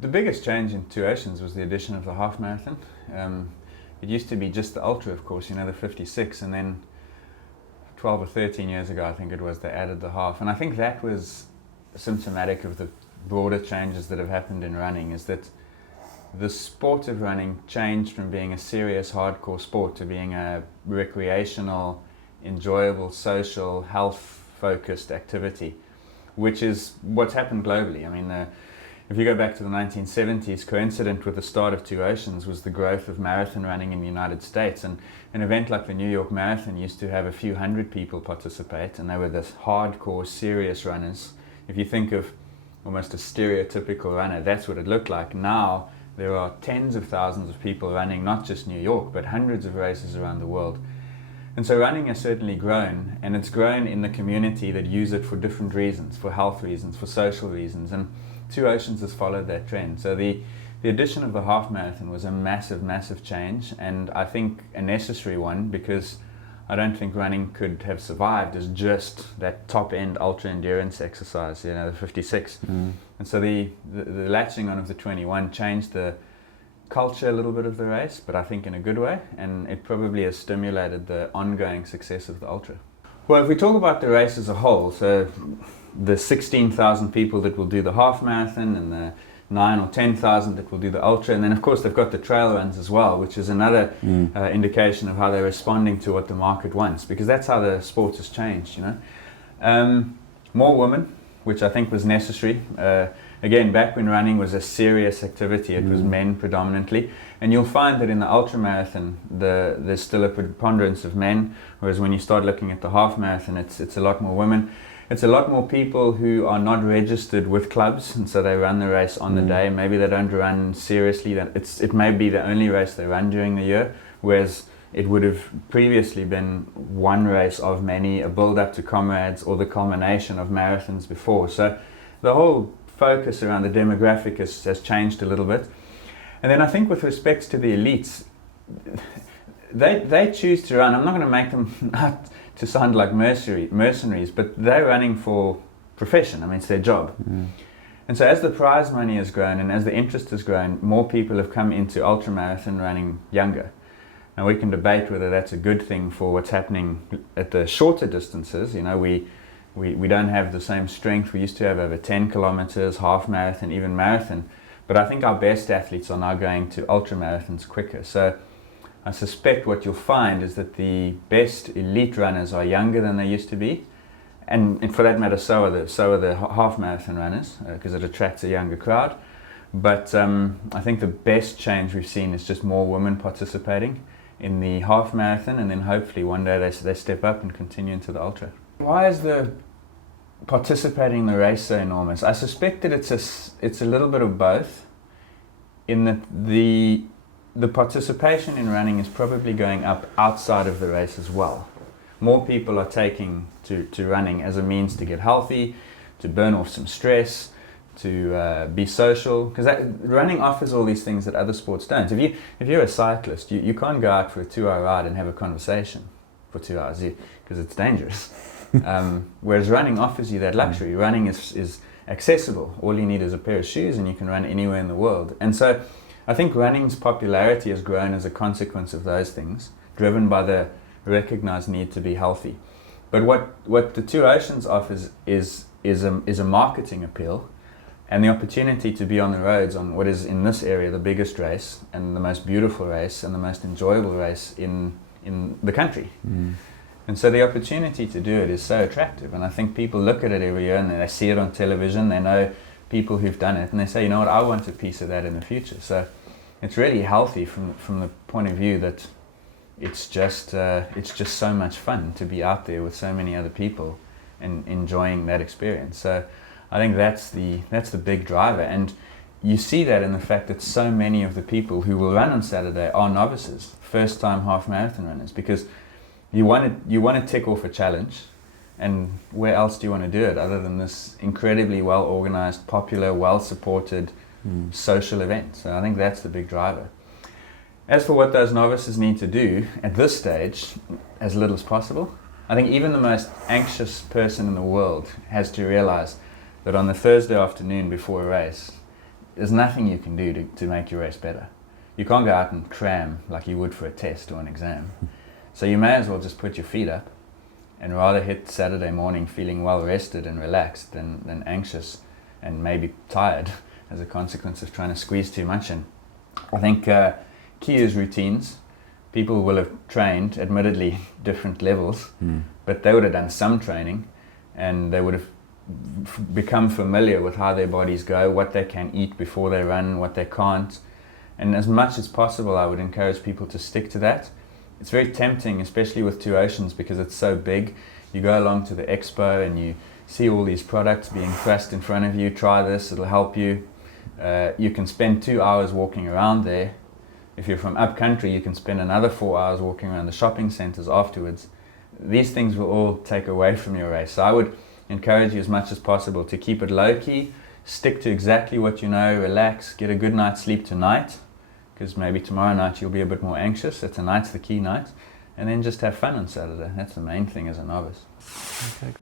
The biggest change in Two Oceans was the addition of the half marathon. It used to be just the ultra, of course, the 56, and then 12 or 13 years ago, I think it was, they added the half. And I think that was symptomatic of the broader changes that have happened in running, is that the sport of running changed from being a serious, hardcore sport to being a recreational, enjoyable, social, health-focused activity, which is what's happened globally. I mean, if you go back to the 1970s, coincident with the start of Two Oceans was the growth of marathon running in the United States. And an event like the New York Marathon used to have a few hundred people participate, and they were this hardcore, serious runners. If you think of almost a stereotypical runner, that's what it looked like. Now, there are tens of thousands of people running, not just New York, but hundreds of races around the world. And so running has certainly grown, and it's grown in the community that use it for different reasons, for health reasons, for social reasons. And Two Oceans has followed that trend. So the addition of the half marathon was a massive, massive change, and I think a necessary one, because I don't think running could have survived as just that top-end ultra-endurance exercise, the 56. And so the latching on of the 21 changed the culture a little bit of the race, but I think in a good way, and it probably has stimulated the ongoing success of the ultra. Well, if we talk about the race as a whole, so the 16,000 people that will do the half marathon and the 9 or 10,000 that will do the ultra, and then of course they've got the trail runs as well, which is another indication of how they're responding to what the market wants, because that's how the sport has changed. More women, which I think was necessary. Again, back when running was a serious activity, it was men predominantly, and you'll find that in the ultra marathon there's still a preponderance of men, whereas when you start looking at the half marathon, it's a lot more women. It's a lot more people who are not registered with clubs, and so they run the race on the day. Maybe they don't run seriously. It may be the only race they run during the year, whereas it would have previously been one race of many, a build-up to comrades, or the culmination of marathons before. So the whole focus around the demographic has changed a little bit. And then I think with respect to the elites, they choose to run. I'm not going to make them out to sound like mercenaries, but they're running for profession. I mean, it's their job. And so as the prize money has grown and as the interest has grown, more people have come into ultramarathon running younger. Now we can debate whether that's a good thing for what's happening at the shorter distances. We don't have the same strength we used to have over 10 kilometers, half marathon, even marathon. But I think our best athletes are now going to ultramarathons quicker. So I suspect what you'll find is that the best elite runners are younger than they used to be, and for that matter, so are the half marathon runners, because it attracts a younger crowd. But I think the best change we've seen is just more women participating in the half marathon, and then hopefully one day they step up and continue into the ultra. Why is the participating in the race so enormous? I suspect that it's a little bit of both, in that the participation in running is probably going up outside of the race as well. More people are taking to running as a means to get healthy, to burn off some stress, to be social, because running offers all these things that other sports don't. If you're a cyclist, you can't go out for a 2-hour ride and have a conversation for 2 hours because it's dangerous. Whereas running offers you that luxury. Running is accessible. All you need is a pair of shoes and you can run anywhere in the world. And so I think running's popularity has grown as a consequence of those things, driven by the recognized need to be healthy. But what the Two Oceans offers is a marketing appeal, and the opportunity to be on the roads on what is in this area the biggest race and the most beautiful race and the most enjoyable race in the country. And so the opportunity to do it is so attractive, and I think people look at it every year and they see it on television, they know people who've done it, and they say, you know what, I want a piece of that in the future. So it's really healthy from the point of view that it's just so much fun to be out there with so many other people and enjoying that experience. So I think that's the big driver, and you see that in the fact that so many of the people who will run on Saturday are novices, first-time half marathon runners, because you want to tick off a challenge, and where else do you want to do it other than this incredibly well-organized, popular, well-supported social event? So I think that's the big driver. As for what those novices need to do at this stage, as little as possible. I think even the most anxious person in the world has to realize that on the Thursday afternoon before a race, there's nothing you can do to make your race better. You can't go out and cram like you would for a test or an exam. So you may as well just put your feet up and rather hit Saturday morning feeling well rested and relaxed than anxious and maybe tired as a consequence of trying to squeeze too much in. I think key is routines. People will have trained, admittedly different levels, but they would have done some training and they would have become familiar with how their bodies go, what they can eat before they run, what they can't. And as much as possible, I would encourage people to stick to that. It's very tempting, especially with Two Oceans, because it's so big. You go along to the expo and you see all these products being thrust in front of you. Try this, it'll help you. You can spend 2 hours walking around there. If you're from up country, you can spend another 4 hours walking around the shopping centres afterwards. These things will all take away from your race. So I would encourage you as much as possible to keep it low key, stick to exactly what you know, relax, get a good night's sleep tonight, because maybe tomorrow night you'll be a bit more anxious. Tonight's the key night. And then just have fun on Saturday. That's the main thing as a novice. Okay.